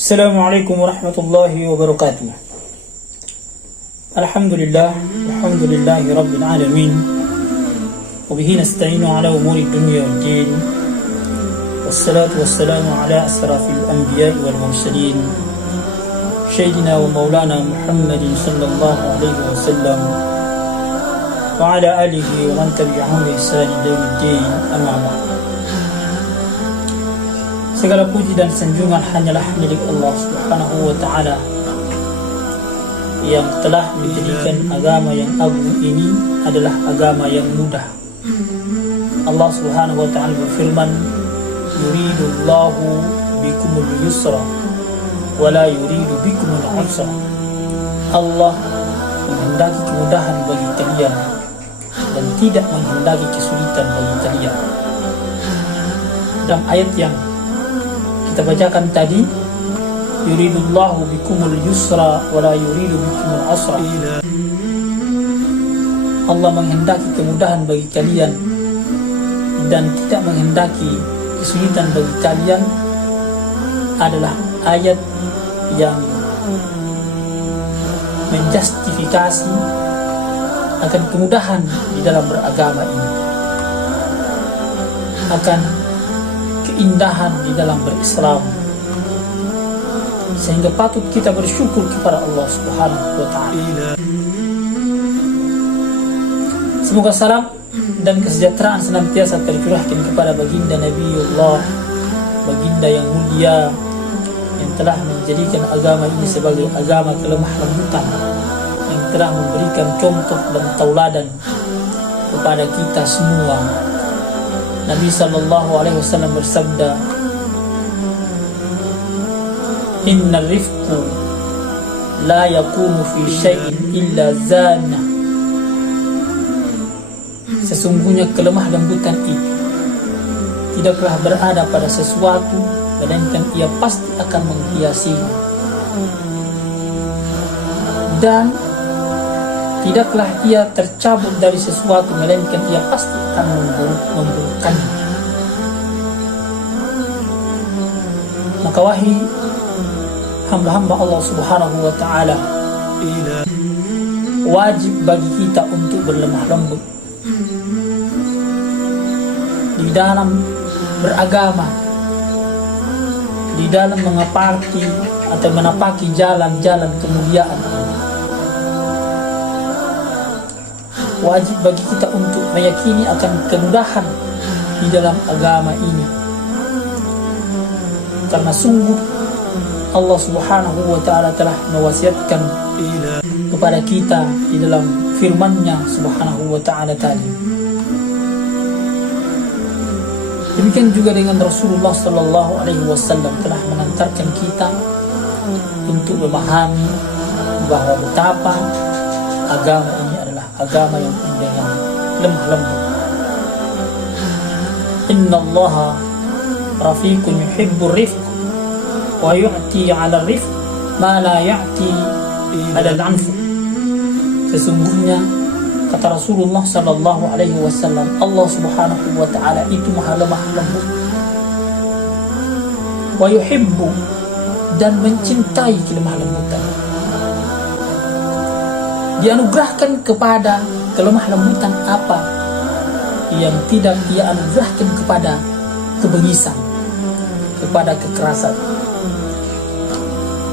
Assalamualaikum warahmatullahi wabarakatuh. Alhamdulillah, alhamdulillahi rabbil alamin. Wabihi nasta'inu ala umuri dunya wad din. Wassalatu wassalamu ala asrafil anbiya'i wal mursalin. Sayyidina wa maulana Muhammadin sallallahu alaihi wasallam wa ala alihi wa man tabi'ahum bi ihsan ila yaumiddin. Amma ba'd. Segala puji dan sanjungan hanyalah milik Allah Subhanahu wa ta'ala yang telah menjadikan agama yang agung ini adalah agama yang mudah. Allah Subhanahu wa ta'ala berfirman, yuridullahu bikumul yusra wa la yuridu bikumul usra. Allah menghendaki kemudahan bagi kalian dan tidak menghendaki kesulitan bagi kalian. Dalam ayat yang kita bacakan tadi, yuridullahu bikumul yusra wa la yuridu bikumul usra. Allah menghendaki kemudahan bagi kalian dan tidak menghendaki kesulitan bagi kalian adalah ayat yang menjustifikasi akan kemudahan di dalam beragama ini, akan keindahan di dalam berislam, sehingga patut kita bersyukur kepada Allah Subhanahu wa ta'ala. Semoga salam dan kesejahteraan senantiasa tercurahkan kepada baginda Nabiullah, baginda yang mulia yang telah menjadikan agama ini sebagai agama kelemah lembutan, yang telah memberikan contoh dan tauladan kepada kita semua. Nabi sallallahu alaihi wasallam bersabda, "Inna rifqu la yaqumu fi syai'in illa zana." Sesungguhnya kelemah lembutan itu tidaklah berada pada sesuatu melainkan ia pasti akan menghiasinya, dan tidaklah ia tercabut dari sesuatu melainkan ia pasti akan memburukkannya. Maka wahai hamba-hamba Allah Subhanahu wa ta'ala, wajib bagi kita untuk berlemah lembut di dalam beragama, di dalam mengapati atau menapaki jalan-jalan kemuliaan. Wajib bagi kita untuk meyakini akan kemudahan di dalam agama ini, karena sungguh Allah Subhanahu wa ta'ala telah mewasiatkan kepada kita di dalam firman-Nya Subhanahu wa ta'ala tadi. Demikian juga dengan Rasulullah sallallahu alaihi wasallam telah mengantarkan kita untuk memahami bahwa betapa agama ini adalah agama yang dengan lemah lembut. Inna Allaha rafiqun yuhibbur rifq wa yu'ti 'ala rifq ma la ya'ti 'ala al-'anf. Sesungguhnya kata Rasulullah sallallahu alaihi wasallam, Allah Subhanahu wa ta'ala itu maha lemah lembut, wa yuhibbu, dan mencintai kelemah lembutan. Dianugerahkan kepada kelemah lembutan apa yang tidak ia anugerahkan kepada kebengisan, kepada kekerasan.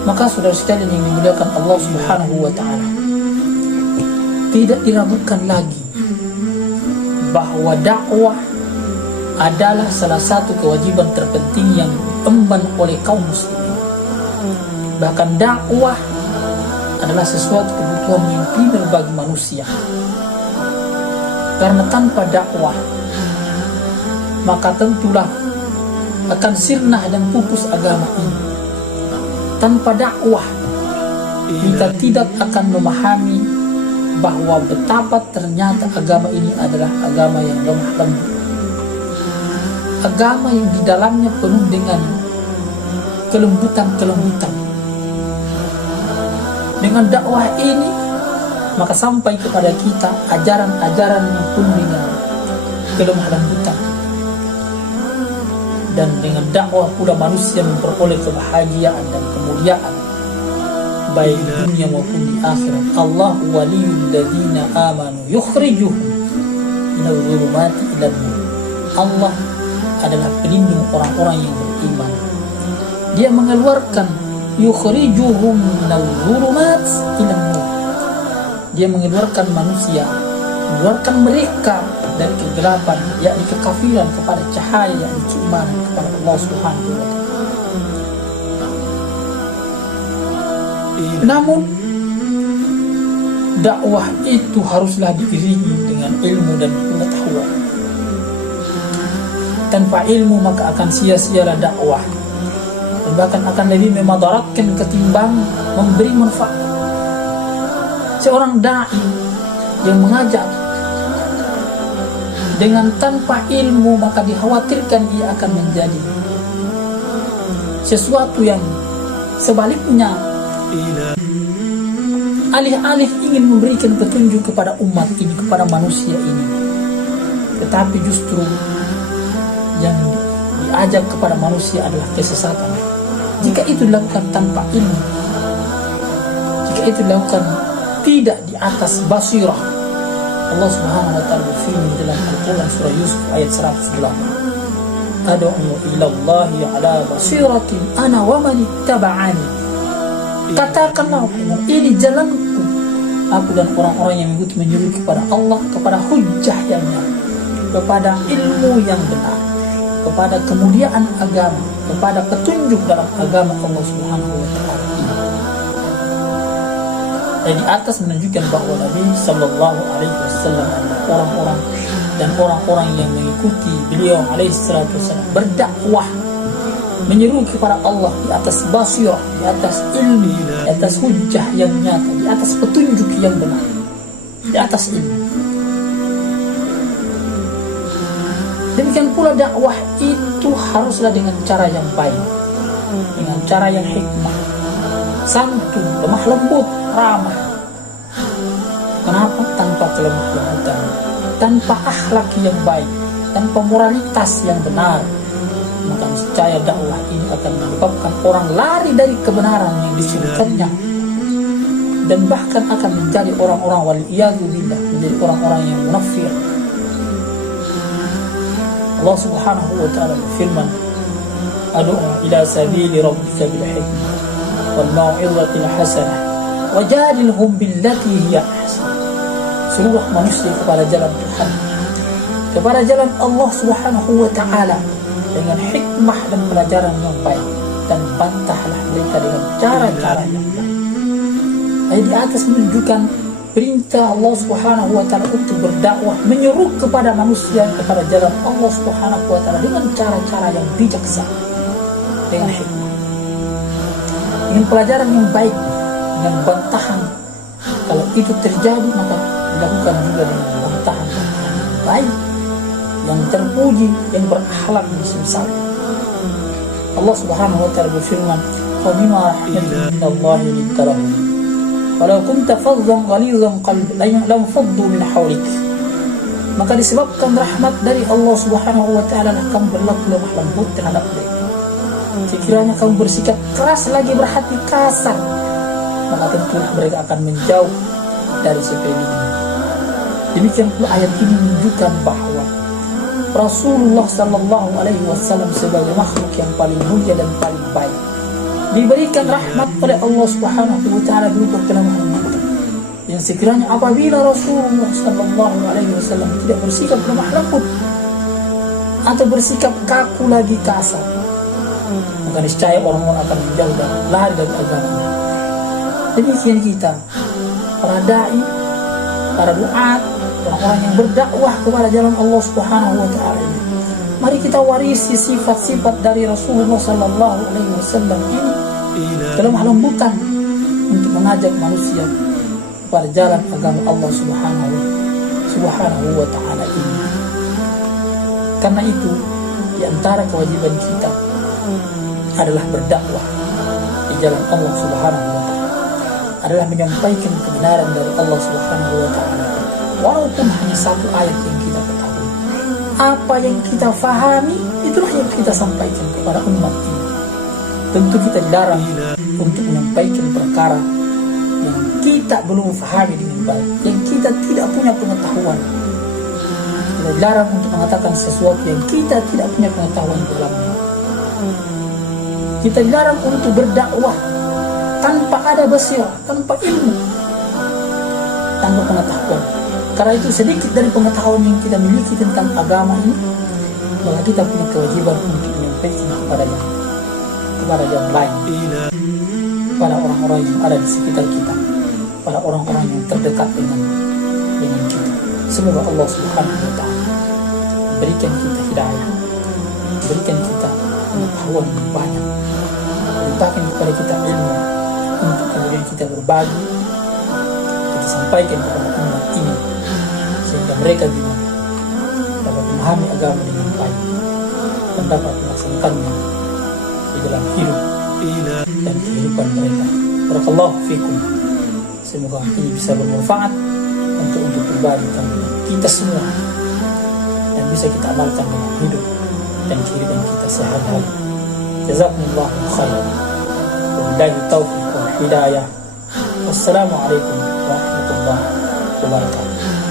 Maka saudara sekalian yang dimuliakan Allah Subhanahu wa ta'ala, tidak diragukan lagi bahwa dakwah adalah salah satu kewajiban terpenting yang diemban oleh kaum muslimin. Bahkan dakwah adalah sesuatu kebutuhan yang primer bagi manusia, karena tanpa dakwah maka tentulah akan sirna dan pupus agama ini. Tanpa dakwah kita tidak akan memahami bahwa betapa ternyata agama ini adalah agama yang lemah lembut, agama yang di dalamnya penuh dengan kelembutan-kelembutan. Dengan dakwah ini maka sampai kepada kita ajaran-ajaran yang penuh dengan kelemah lembutan. dan dengan dakwah pula manusia memperoleh kebahagiaan dan kemuliaan baik di dunia maupun di akhirat. Allah waliyul ladzina amanu yukhrijuhum minadh dhulumati ilan nur. Allah adalah pelindung orang-orang yang beriman. Dia mengeluarkan yukhrijuhum minadh dhulumati ilan nur. Dia mengeluarkan manusia, mengeluarkan mereka dari kegelapan, yakni kekafiran, kepada cahaya, yakni keimanan kepada Allah Subhanahu wa Ta'ala. Namun dakwah itu haruslah diiringi dengan ilmu dan pengetahuan. Tanpa ilmu maka akan sia-sialah dakwah, dan bahkan akan lebih memadaratkan ketimbang memberi manfaat. Seorang dai yang mengajak dengan tanpa ilmu, maka dikhawatirkan ia akan menjadi sesuatu yang sebaliknya, alih-alih ingin memberikan petunjuk kepada umat ini, kepada manusia ini, tetapi justru yang diajak kepada manusia adalah kesesatan. Jika itu dilakukan tanpa ilmu, jika itu dilakukan tidak di atas basirah, Allah Subhanahu wa Ta'ala berfirman dalam Al-Quran surah Yusuf ayat 108, Ad'u ilallahi ala basiratin ana wa man ittaba'ani. Katakanlah, ini jalanku, aku dan orang-orang yang mengikuti, menyeru kepada Allah, kepada hujjah yang nyata, kepada ilmu yang benar, kepada kemuliaan agama, kepada petunjuk dalam agama Allah Subhanahu wa Ta'ala. Dan di atas menunjukkan bahwa Nabi Sallallahu Alaihi Wasallam adalah orang-orang yang mengikuti beliau alaihi salatu wasallam berdakwah, menyeru kepada Allah di atas basirah, di atas ilmu, di atas hujjah yang nyata, di atas petunjuk yang benar, di atas ilmu. Demikian pula dakwah itu haruslah dengan cara yang baik, dengan cara yang hikmah, santun, lemah lembut, ramah. Kenapa? Tanpa kelemah lembutan, tanpa akhlak yang baik, tanpa moralitas yang benar, maka niscaya dakwah ini akan menyebabkan orang lari dari kebenaran yang disuruhkannya, dan bahkan akan menjadi orang-orang waliyadu billah, menjadi orang-orang yang munafir. Allah Subhanahu wa Ta'ala berfirman, Ad'u ila sabili rabbika bil hikmah wal mau'izatil hasanah wajadilhum billati hiya ahsan. Seluruh manusia kepada jalan Tuhan, kepada jalan Allah Subhanahu wa Ta'ala dengan hikmah dan pelajaran yang baik, dan bantahlah mereka dengan cara-cara yang baik. Ayat di atas menunjukkan perintah Allah Subhanahu wa Ta'ala untuk berdakwah, menyeru kepada manusia kepada jalan Allah Subhanahu wa Ta'ala dengan cara-cara yang bijaksana, dengan hikmah, dengan pelajaran yang baik, dengan bantahan. Kalau itu terjadi maka dilakukan juga dengan bantahan yang baik, yang terpuji, yang berakhlak semisal. Allah Subhanahu wa Ta'ala berfirman, "Fa bima rahmatin minallahi linta lahum, walau kunta faddan ghalidhan qalbi lam faddu min hawlik." Maka disebabkan rahmat dari Allah Subhanahu wa Ta'ala lah kamu berlaku lemah lembut terhadap mereka. Sekiranya kamu bersikap keras lagi, berhati kasar, maka tentulah mereka akan menjauh dari sekelilingmu. Demikian pula ayat ini menunjukkan bahwa Rasulullah Sallallahu Alaihi Wasallam sebagai makhluk yang paling mulia dan paling baik diberikan rahmat oleh Allah Subhanahu Wa Taala berupa kelemah lembutan. Yang sekiranya apabila Rasulullah Sallallahu Alaihi Wasallam tidak bersikap lemah lembut atau bersikap kaku lagi kasar, maka niscaya orang-orang akan menjauh dan lari dari agama. Demikian kita, para dai, para duat, orang-orang yang berdakwah kepada jalan Allah Subhanahu wa Ta'ala ini, mari kita warisi sifat-sifat dari Rasulullah Sallallahu Alaihi Wasallam ini, kelemah lembutan untuk mengajak manusia kepada jalan agama Allah Subhanahu wa Ta'ala ini. Karena itu, di antara kewajiban kita adalah berdakwah di jalan Allah Subhanahu wa Ta'ala, adalah menyampaikan kebenaran dari Allah Subhanahu wa Ta'ala, walaupun hanya satu ayat yang kita ketahui, apa yang kita fahami itulah yang kita sampaikan kepada umat ini. Tentu kita dilarang untuk menyampaikan perkara yang kita belum fahami dengan baik, yang kita tidak punya pengetahuan. Kita dilarang untuk mengatakan sesuatu yang kita tidak punya pengetahuan dalamnya. Kita dilarang untuk berdakwah tanpa ada basirah, tanpa ilmu, tanpa pengetahuan. Karena itu sedikit dari pengetahuan yang kita miliki tentang agama ini, maka kita punya kewajiban untuk menyampaikan kepada yang lain, kepada orang-orang yang ada di sekitar kita, pada orang-orang yang terdekat dengan kita. Semoga Allah Subhanahu wa Ta'ala berikan kita hidayah, berikan kita pengetahuan yang banyak, berikan kepada kita ilmu untuk kemudian kita berbagi, kita sampaikan kepada umat ini sehingga mereka juga dapat memahami agama dengan baik dan dapat melaksanakannya di dalam hidup dan kehidupan mereka. Barakallahu fikum. Semoga ini bisa bermanfaat untuk pribadi kita semua dan bisa kita amalkan dalam hidup dan kehidupan kita sehari-hari. Jazakumullahu khairan. Wabillahi taufiq wal hidayah. Wassalamualaikum warahmatullahi wabarakatuh.